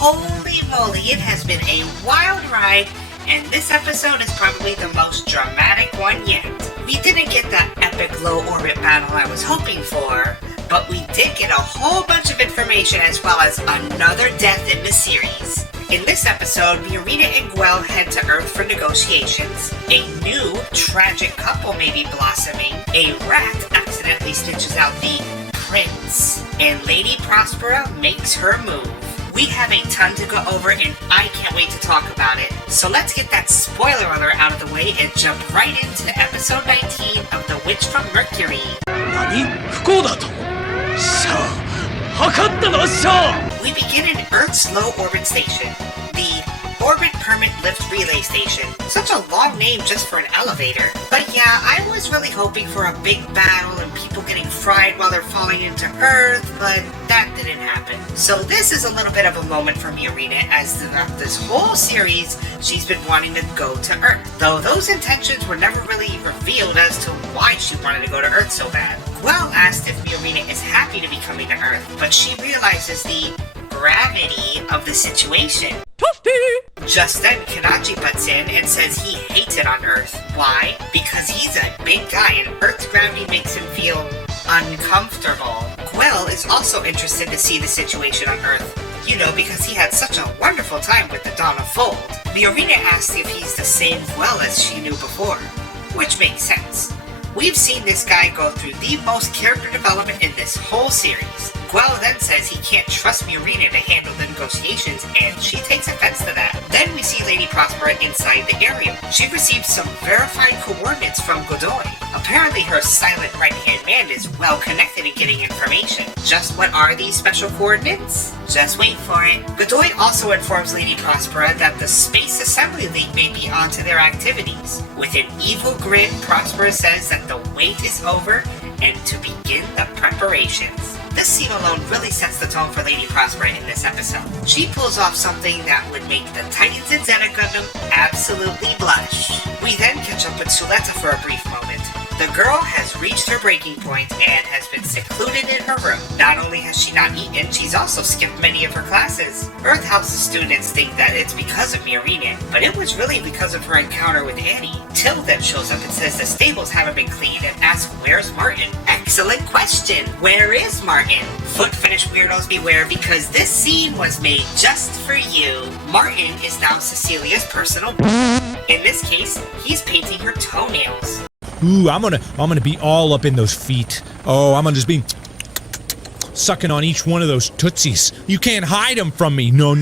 Holy moly, it has been a wild ride, and this episode is probably the most dramatic one yet. We didn't get the epic low-orbit battle I was hoping for, but we did get a whole bunch of information as well as another death in the series. In this episode, Marina and Guel head to Earth for negotiations, a new tragic couple may be blossoming, a rat accidentally stitches out the prince, and Lady Prospera makes her move. We have a ton to go over and I can't wait to talk about it. So let's get that spoiler alert out of the way and jump right into episode 19 of The Witch from Mercury. We begin in Earth's low orbit station, the Orbit Permit Lift Relay Station. Such a long name just for an elevator. But yeah, I was really hoping for a big battle and people getting fried while they're falling into Earth, but that didn't happen. So this is a little bit of a moment for Marina, as throughout this whole series, she's been wanting to go to Earth. Though those intentions were never really revealed as to why she wanted to go to Earth so bad. Guel asked if Marina is happy to be coming to Earth, but she realizes the gravity of the situation. Just then, Kanaji butts in and says he hates it on Earth. Why? Because he's a big guy and Earth's gravity makes him feel uncomfortable. Guel is also interested to see the situation on Earth. You know, because he had such a wonderful time with the Dawn of Fold. Marina asks if he's the same Guel as she knew before, which makes sense. We've seen this guy go through the most character development in this whole series. Guel then says he can't trust Marina to handle the negotiations, and she takes offense to that. Then we see Lady Prospera inside the area. She receives some verified coordinates from Godoy. Apparently her silent right-hand man is well connected in getting information. Just what are these special coordinates? Just wait for it. Godoy also informs Lady Prospera that the Space Assembly League may be onto their activities. With an evil grin, Prospera says that the wait is over and to begin the preparations. This scene alone really sets the tone for Lady Prospera in this episode. She pulls off something that would make the Titans and Zeta Gundam absolutely blush. We then catch up with Suletta for a brief moment. The girl has reached her breaking point and has been secluded in her room. Not only has she not eaten, she's also skipped many of her classes. Earth House students think that it's because of Marina, but it was really because of her encounter with Annie. Till then shows up and says the stables haven't been cleaned and asks where's Martin? Excellent question! Where is Martin? Foot fetish weirdos beware, because this scene was made just for you. Martin is now Cecilia's personal. In this case, he's painting her toenails. Ooh, I'm gonna be all up in those feet. Oh, I'm gonna just be sucking on each one of those tootsies. You can't hide them from me. No.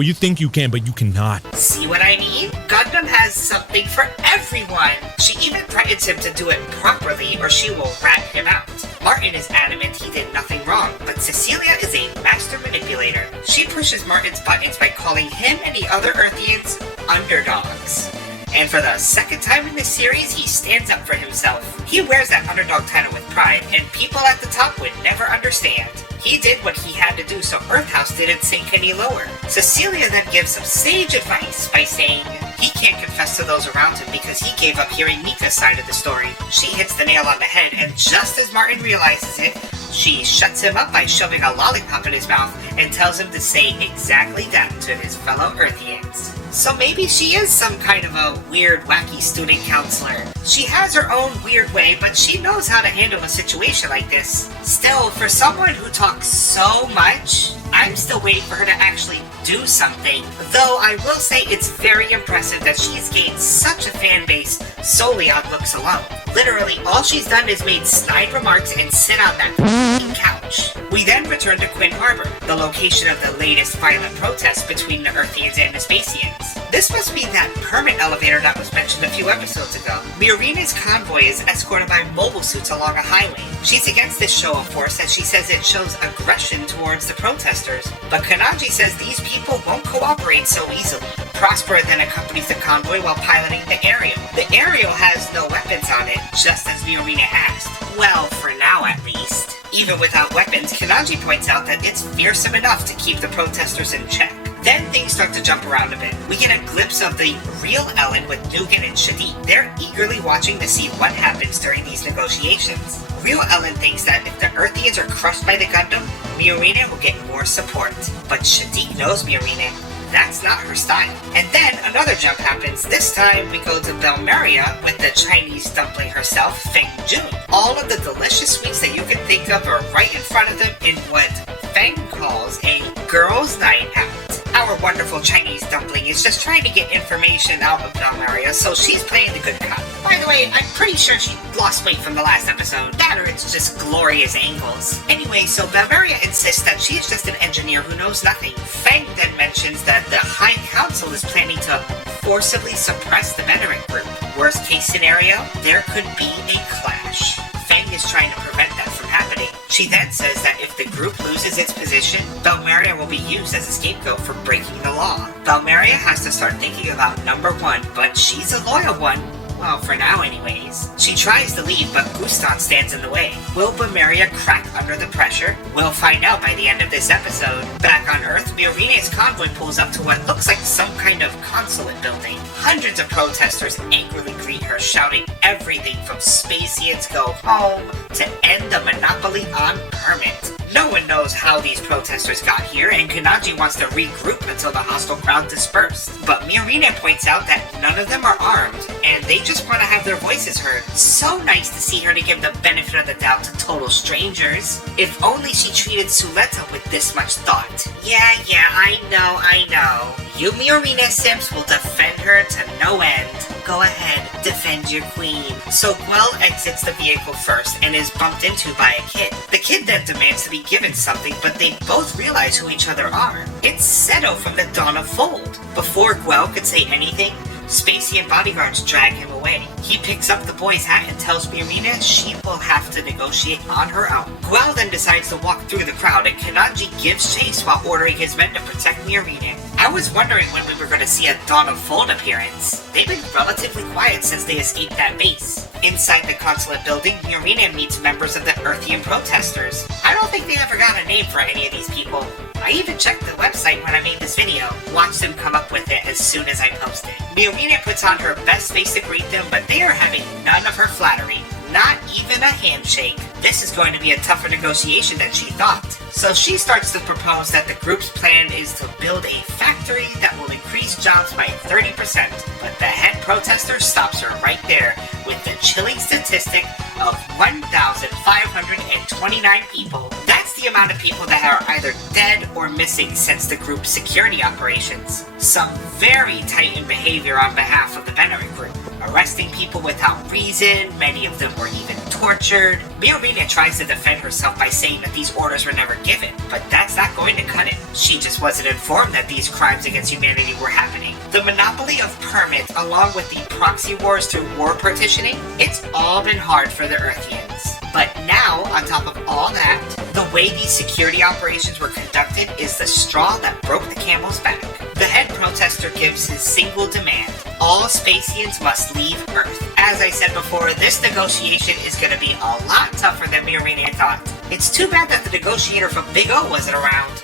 You think you can, but you cannot. See what I mean? Gundam has something for everyone. She even threatens him to do it properly or she will rat him out. Martin is adamant he did nothing wrong, but Cecilia is a master manipulator. She pushes Martin's buttons by calling him and the other Earthians underdogs. And for the second time in this series, he stands up for himself. He wears that underdog title with pride, and people at the top would never understand. He did what he had to do so Earth House didn't sink any lower. Cecilia then gives some sage advice by saying he can't confess to those around him because he gave up hearing Mika's side of the story. She hits the nail on the head, and just as Martin realizes it, she shuts him up by shoving a lollipop in his mouth and tells him to say exactly that to his fellow Earthians. So maybe she is some kind of a weird, wacky student counselor. She has her own weird way, but she knows how to handle a situation like this. Still, for someone who talks so much, I'm still waiting for her to actually do something. Though I will say it's very impressive that she's gained such a fan base solely on looks alone. Literally, all she's done is made snide remarks and sit on that f***ing couch. We then return to Quinn Harbor, the location of the latest violent protest between the Earthians and the Spacians. This must be that permit elevator that was mentioned a few episodes ago. Marina's convoy is escorted by mobile suits along a highway. She's against this show of force as she says it shows aggression towards the protesters. But Kanaji says these people won't cooperate so easily. Prospera then accompanies the convoy while piloting the Ariel. The Ariel has no weapons on it, just as Marina asked. Well, for now at least. Even without weapons, Kanaji points out that it's fearsome enough to keep the protesters in check. Then things start to jump around a bit. We get a glimpse of the real Ellen with Dugan and Shadiq. They're eagerly watching to see what happens during these negotiations. Real Ellen thinks that if the Earthians are crushed by the Gundam, Miorine will get more support. But Shaddiq knows Miorine. That's not her style. And then another jump happens. This time we go to Belmeria with the Chinese dumpling herself, Feng Jun. All of the delicious sweets that you can think of are right in front of them in what Feng calls a girls' night out. Our wonderful Chinese dumpling is just trying to get information out of Belmeria, so she's playing the good cop. By the way, I'm pretty sure she lost weight from the last episode. That or it's just glorious angles. Anyway, so Belmeria insists that she is just an engineer who knows nothing. Feng then mentions that the High Council is planning to forcibly suppress the Veteran group. Worst case scenario, there could be a clash. Feng is trying to prevent that from happening. She then says that if the group loses its position, Belmeria will be used as a scapegoat for breaking the law. Belmeria has to start thinking about number one, but she's a loyal one. Well, for now anyways. She tries to leave, but Guston stands in the way. Will Belmeria crack under the pressure? We'll find out by the end of this episode. Back on Earth, Miorine's convoy pulls up to what looks like some kind of consulate building. Hundreds of protesters angrily greet her, shouting everything from Spacians go home to end the monopoly on permit. No one knows how these protesters got here, and Kanaji wants to regroup until the hostile crowd dispersed. But Miorine points out that none of them are armed, and they just want to have their voices heard. So nice to see her to give the benefit of the doubt to total strangers. If only she treated Suletta with this much thought. Yeah, I know. You Miorine simps will defend her to no end. Go ahead, defend your queen. So Guel exits the vehicle first and is bumped into by a kid. The kid then demands to be given something, but they both realize who each other are. It's Seto from the Dawn of Fold. Before Guel could say anything, Spacian bodyguards drag him away. He picks up the boy's hat and tells Miorine she will have to negotiate on her own. Guel then decides to walk through the crowd, and Kanaji gives chase while ordering his men to protect Miorine. I was wondering when we were going to see a Dawn of Fold appearance. They've been relatively quiet since they escaped that base. Inside the consulate building, Miorine meets members of the Earthian protesters. I don't think they ever got a name for any of these people. I even checked the website when I made this video. Watch them come up with it as soon as I post it. Miorine puts on her best face to greet them, but they are having none of her flattery. Not even a handshake. This is going to be a tougher negotiation than she thought. So she starts to propose that the group's plan is to build a factory that will increase jobs by 30%. But the head protester stops her right there with the chilling statistic of 1,529 people. That's the amount of people that are either dead or missing since the group's security operations. Some very tightened behavior on behalf of the Veteran group. Arresting people without reason, many of them were even tortured. Miorine tries to defend herself by saying that these orders were never given, but that's not going to cut it. She just wasn't informed that these crimes against humanity were happening. The monopoly of permit, along with the proxy wars through war partitioning, it's all been hard for the Earthians. But now, on top of all that, the way these security operations were conducted is the straw that broke the camel's back. The head protester gives his single demand. All Spacians must leave Earth. As I said before, this negotiation is going to be a lot tougher than Miorine thought. It's too bad that the negotiator from Big O wasn't around.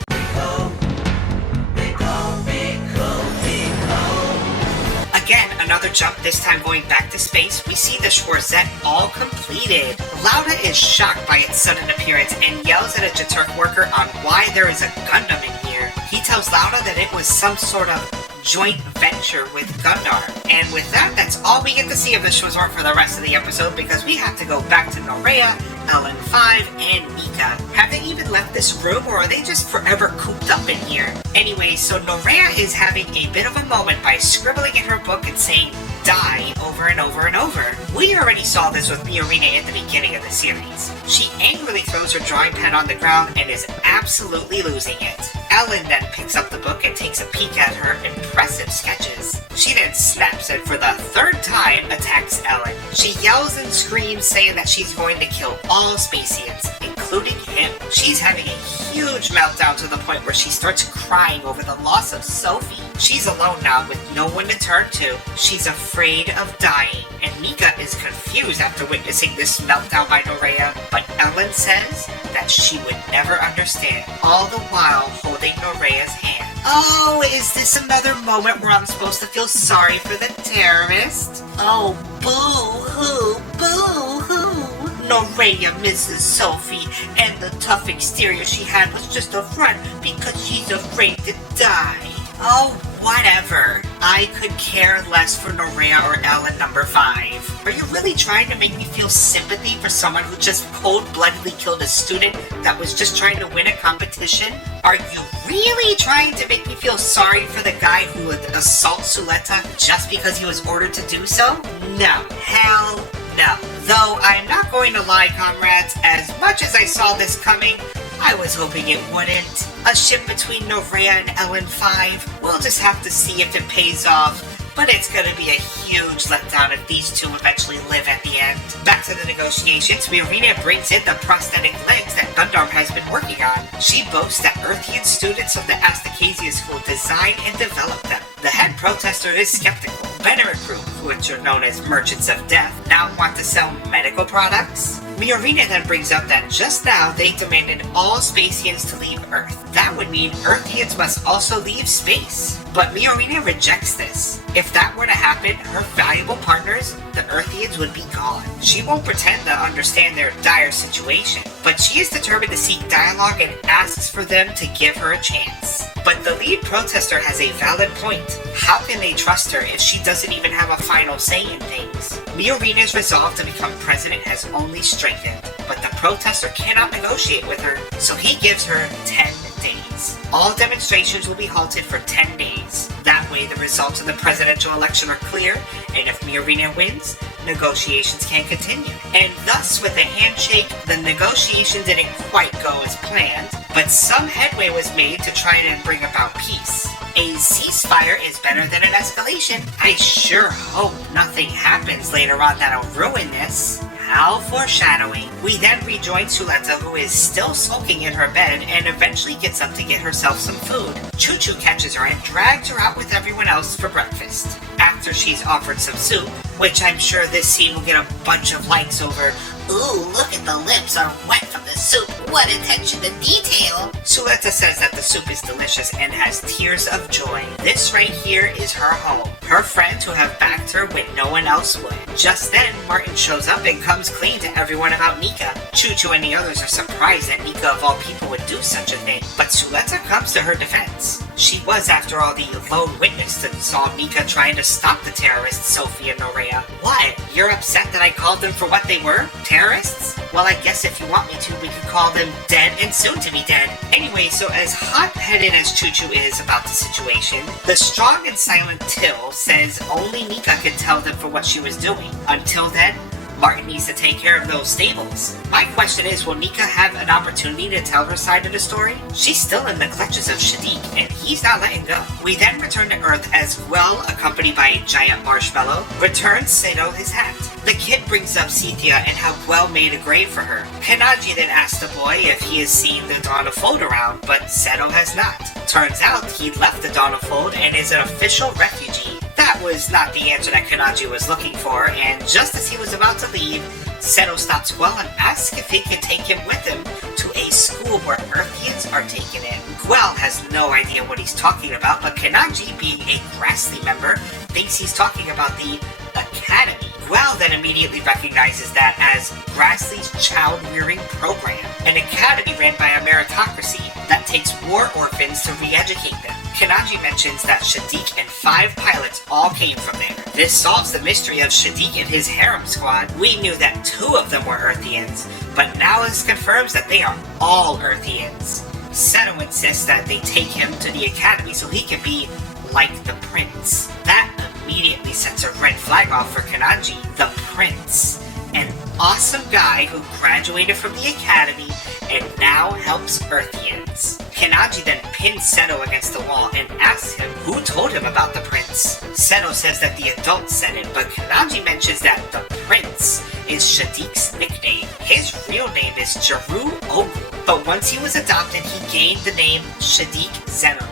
Again, another jump, this time going back to space. We see the Schwarzette all completed. Lauda is shocked by its sudden appearance and yells at a Jeturk worker on why there is a Gundam in here. He tells Lauda that it was some sort of joint venture with Gundam. And with that, that's all we get to see of the Schwarzette for the rest of the episode, because we have to go back to Norea, Elan 5, and Mika. Have they even left this room, or are they just forever cooped up in here? Anyway, so Norea is having a bit of a moment by scribbling in her book and saying die over and over and over. We already saw this with Miorine at the beginning of the series. She angrily throws her drawing pad on the ground and is absolutely losing it. Elan then picks up the book and takes a peek at her impressive sketches. She then snaps and for the third time attacks Elan. She yells and screams, saying that she's going to kill all Spacians, including him. She's having a huge meltdown to the point where she starts crying over the loss of Sophie. She's alone now with no one to turn to. She's afraid of dying, and Mika is confused after witnessing this meltdown by Norea, but Elan says that she would never understand, all the while holding Norea's hand. Oh, is this another moment where I'm supposed to feel sorry for the terrorist? Oh, boo-hoo, boo-hoo. Norea misses Sophie, and the tough exterior she had was just a front because she's afraid to die. Oh, whatever. I could care less for Norea or Elan number 5. Are you really trying to make me feel sympathy for someone who just cold-bloodedly killed a student that was just trying to win a competition? Are you really trying to make me feel sorry for the guy who would assault Suletta just because he was ordered to do so? No. Hell no. Though I'm not going to lie, comrades, as much as I saw this coming, I was hoping it wouldn't. A ship between Norea and Elan 5. We'll just have to see if it pays off. But it's gonna be a huge letdown if these two eventually live at the end. Back to the negotiations, Miorina brings in the prosthetic legs that Gundam has been working on. She boasts that Earthian students of the Astacasia School design and develop them. The head protester is skeptical. Veteran group, which are known as Merchants of Death, now want to sell medical products. Miorina then brings up that just now they demanded all Spacians to leave Earth. That would mean Earthians must also leave space. But Miorina rejects this. If that were to happen, her valuable partners, the Earthians, would be gone. She won't pretend to understand their dire situation, but she is determined to seek dialogue and asks for them to give her a chance. But the lead protester has a valid point. How can they trust her if she doesn't even have a final say in things? Miorina's resolve to become president has only strengthened, but the protester cannot negotiate with her, so he gives her 10 days. All demonstrations will be halted for 10 days. That way the results of the presidential election are clear, and if Miorina wins, negotiations can continue. And thus, with a handshake, the negotiation didn't quite go as planned, but some headway was made to try to bring about peace. A ceasefire is better than an escalation. I sure hope nothing happens later on that'll ruin this. How foreshadowing. We then rejoin Suletta, who is still sulking in her bed and eventually gets up to get herself some food. Choo-Choo catches her and drags her out with everyone else for breakfast. After she's offered some soup, which I'm sure this scene will get a bunch of likes over. Ooh, look at the lips are wet from the soup. What attention to detail. Suletta says that the soup is delicious and has tears of joy. This right here is her home. Her friends who have backed her when no one else would. Just then, Martin shows up and comes clean to everyone about Nika. Choo-Choo and the others are surprised that Nika of all people would do such a thing, but Suletta comes to her defense. She was, after all, the lone witness that saw Nika trying to stop the terrorists, Sophie and Norea. What? You're upset that I called them for what they were? Terrorists? Well, I guess if you want me to, we could call them dead and soon to be dead. Anyway, so as hot-headed as Choo-Choo is about the situation, the strong and silent Till says only Nika can tell them for what she was doing. Until then, Martin needs to take care of those stables. My question is, will Nika have an opportunity to tell her side of the story? She's still in the clutches of Shaddiq, and he's not letting go. We then return to Earth as well, accompanied by a giant marshmallow. Returns Seto his hat. The kid brings up Cynthia and how Gwell made a grave for her. Kanaji then asks the boy if he has seen the Dawn Fold around, but Seto has not. Turns out he left the Dawn Fold and is an official refugee. That was not the answer that Kanaji was looking for, and just as he was about to leave, Seto stops Gwell and asks if he can take him with him to a school where Earthians are taken in. Gwell has no idea what he's talking about, but Kanaji, being a Grassley member, thinks he's talking about the Academy. Gwell then immediately recognizes that as Grassley's child-rearing program, an academy ran by a meritocracy that takes war orphans to re-educate them. Kanaji mentions that Shaddiq and 5 pilots all came from there. This solves the mystery of Shaddiq and his harem squad. We knew that 2 of them were Earthians, but now this confirms that they are all Earthians. Seto insists that they take him to the academy so he can be like the prince. That immediately sets a red flag off for Kanaji. The prince, an awesome guy who graduated from the academy and now helps Earthians. Kanaji then pins Seto against the wall and asks him who told him about the prince. Seto says that the adults said it, but Kanaji mentions that the prince is Shaddiq's nickname. His real name is Jaru Ogu, but once he was adopted, he gained the name Shaddiq Zenoli.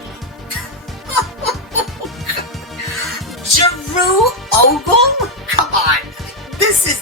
Jaru Ogu? Come on, this is...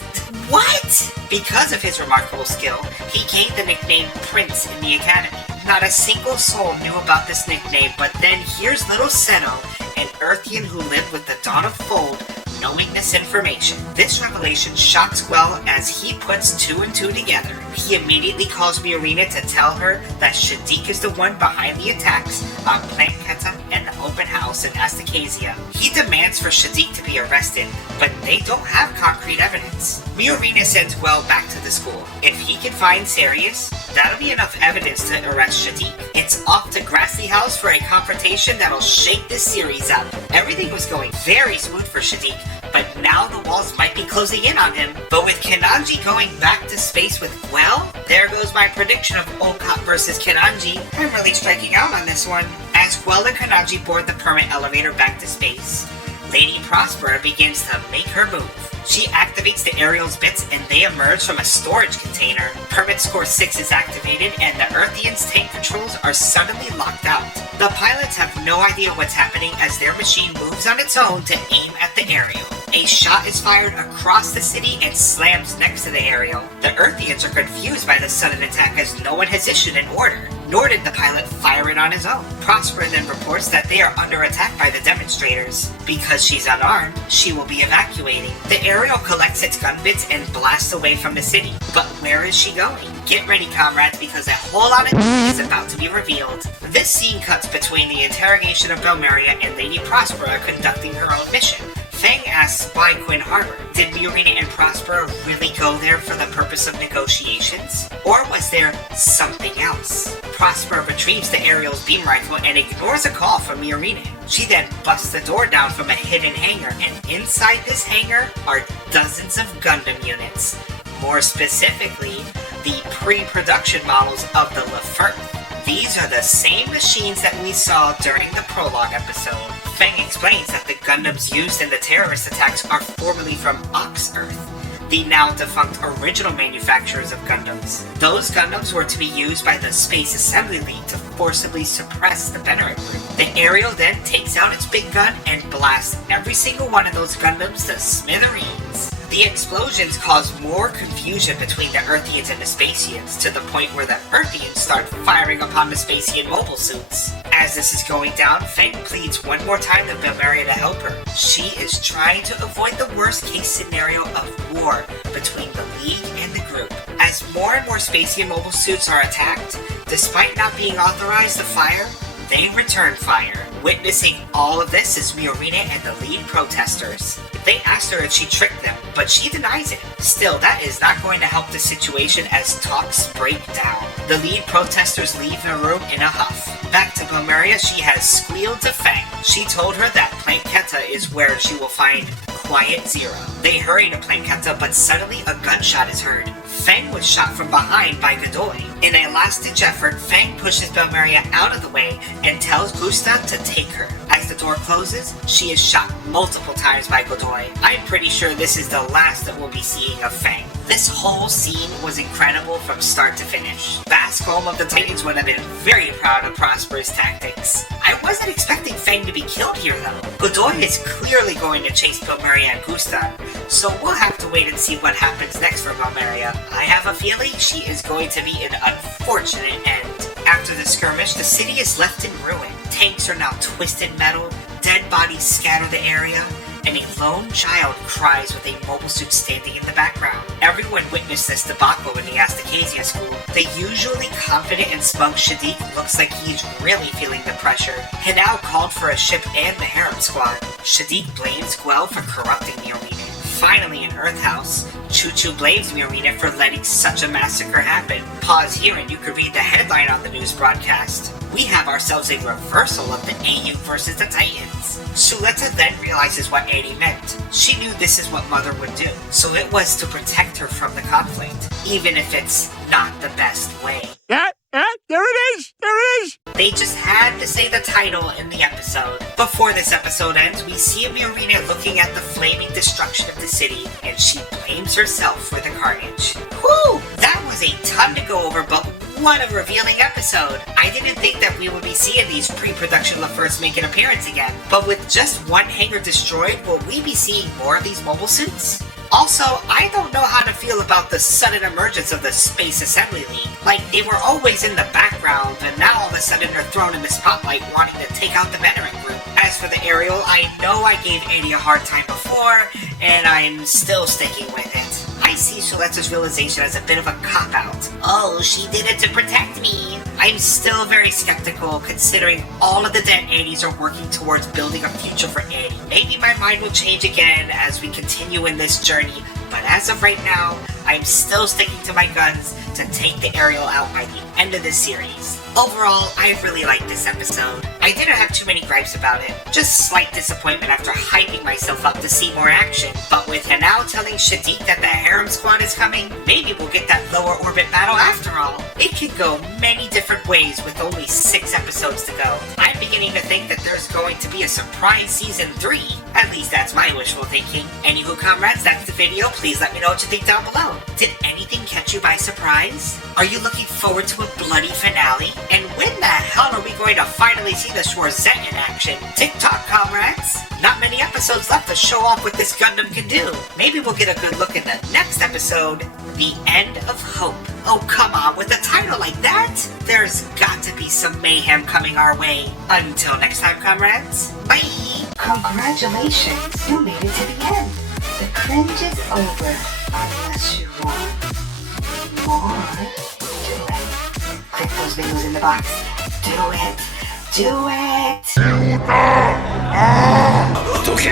what? Because of his remarkable skill, he gained the nickname Prince in the Academy. Not a single soul knew about this nickname, but then here's little Seto, an Earthian who lived with the Dawn of Fold, knowing this information. This revelation shocks Guel as he puts 2 and 2 together. He immediately calls Miorina to tell her that Shaddiq is the one behind the attacks on Plant Keta and the open house in Astacasia. He demands for Shaddiq to be arrested, but they don't have concrete evidence. Miorina sends Guel back to the school. If he can find Sirius, that'll be enough evidence to arrest Shaddiq. It's off to Grassley House for a confrontation that'll shake this series up. Everything was going very smooth for Shaddiq, but now the walls might be closing in on him. But with Kenanji going back to space with Guel, there goes my prediction of Olcott versus Kenanji. I'm really striking out on this one. As Guel and Kenanji board the permit elevator back to space, Lady Prospera begins to make her move. She activates the aerial's bits and they emerge from a storage container. Permit score 6 is activated and the Earthians' tank controls are suddenly locked out. The pilots have no idea what's happening as their machine moves on its own to aim at the aerial. A shot is fired across the city and slams next to the aerial. The Earthians are confused by the sudden attack as no one has issued an order, nor did the pilot fire it on his own. Prospera then reports that they are under attack by the demonstrators. Because she's unarmed, she will be evacuating. The aerial collects its gun bits and blasts away from the city. But where is she going? Get ready, comrades, because a whole lot of is about to be revealed. This scene cuts between the interrogation of Belmeria and Lady Prospera conducting her own mission. Fang asks why Quinn Harbor. Did Miorina and Prospera really go there for the purpose of negotiations? Or was there something else? Prospera retrieves the aerial's beam rifle and ignores a call from Miorina. She then busts the door down from a hidden hangar, and inside this hangar are dozens of Gundam units. More specifically, the pre-production models of the Lefert. These are the same machines that we saw during the prologue episode. Fang explains that the Gundams used in the terrorist attacks are formerly from Ox-Earth, the now defunct original manufacturers of Gundams. Those Gundams were to be used by the Space Assembly League to forcibly suppress the Benerit group. The aerial then takes out its big gun and blasts every single one of those Gundams to smithereens. The explosions cause more confusion between the Earthians and the Spacians, to the point where the Earthians start firing upon the Spacian mobile suits. As this is going down, Fang pleads one more time to Belmeria to help her. She is trying to avoid the worst case scenario of war between the League and the group. As more and more Spacian mobile suits are attacked, despite not being authorized to fire, they return fire. Witnessing all of this is Miorina and the lead protesters. They asked her if she tricked them, but she denies it. Still, that is not going to help the situation as talks break down. The lead protesters leave the room in a huff. Back to Belmeria, she has squealed to Fang. She told her that Plant Keta is where she will find Quiet Zero. They hurry to Plant Keta, but suddenly a gunshot is heard. Fang was shot from behind by Godoy. In a last-ditch effort, Fang pushes Belmeria out of the way and tells Gusta to take her. As the door closes, she is shot multiple times by Godoy. I'm pretty sure this is the last that we'll be seeing of Fang. This whole scene was incredible from start to finish. Vast Home of the Titans would have been very proud of Prospera's tactics. I wasn't expecting Fang to be killed here though. Godoy is clearly going to chase Belmeria and Gusta, so we'll have to wait and see what happens next for Belmeria. I have a feeling she is going to be an unfortunate end. After the skirmish, the city is left in ruin. Tanks are now twisted metal, dead bodies scatter the area, and a lone child cries with a mobile suit standing in the background. Everyone witnessed this debacle in the Astacasia school. The usually confident and smug Shaddiq looks like he's really feeling the pressure. Hanao called for a ship and the harem squad. Shaddiq blames Guel for corrupting Miorina. Finally in Earth House, Choo-Choo blames Miorina for letting such a massacre happen. Pause here and you can read the headline on the news broadcast. We have ourselves a reversal of the AU versus the Titans. Suletta then realizes what Annie meant. She knew this is what Mother would do, so it was to protect her from the conflict, even if it's not the best way. There it is! They just had to say the title in the episode. Before this episode ends, we see Miorina looking at the flaming destruction of the city, and she blames herself for the carnage. Whew! That was a ton to go over, but what a revealing episode! I didn't think that we would be seeing these pre-production LaFerts make an appearance again. But with just one hangar destroyed, will we be seeing more of these mobile suits? Also, I don't know how to feel about the sudden emergence of the Space Assembly League. Like, they were always in the background, and now all of a sudden they're thrown in the spotlight wanting to take out the Benerit group. As for the aerial, I know I gave Annie a hard time before, and I'm still sticking with it. I see Shalette's realization as a bit of a cop-out. Oh, she did it to protect me. I'm still very skeptical, considering all of the dead Annies are working towards building a future for Annie. Maybe my mind will change again as we continue in this journey, but as of right now, I'm still sticking to my guns to take the aerial out by the end of this series. Overall, I really liked this episode. I didn't have too many gripes about it, just slight disappointment after hyping myself up to see more action. But with Hanao telling Shaddiq that the Harem Squad is coming, maybe we'll get that lower orbit battle after all. It could go many different ways with only 6 episodes to go. I'm beginning to think that there's going to be a surprise season 3. At least that's my wishful thinking. Anywho, comrades, that's the video. Please let me know what you think down below. Did anything catch you by surprise? Are you looking forward to a bloody finale? And when the hell are we going to finally see the Schwarzette in action? Tick-tock, comrades! Not many episodes left to show off what this Gundam can do. Maybe we'll get a good look at the next episode, The End of Hope. Oh, come on, with a title like that? There's got to be some mayhem coming our way. Until next time, comrades, bye! Congratulations, you made it to the end. The cringe is over, unless you want more. Do it. Click those videos in the box. Do it. Do it. どけ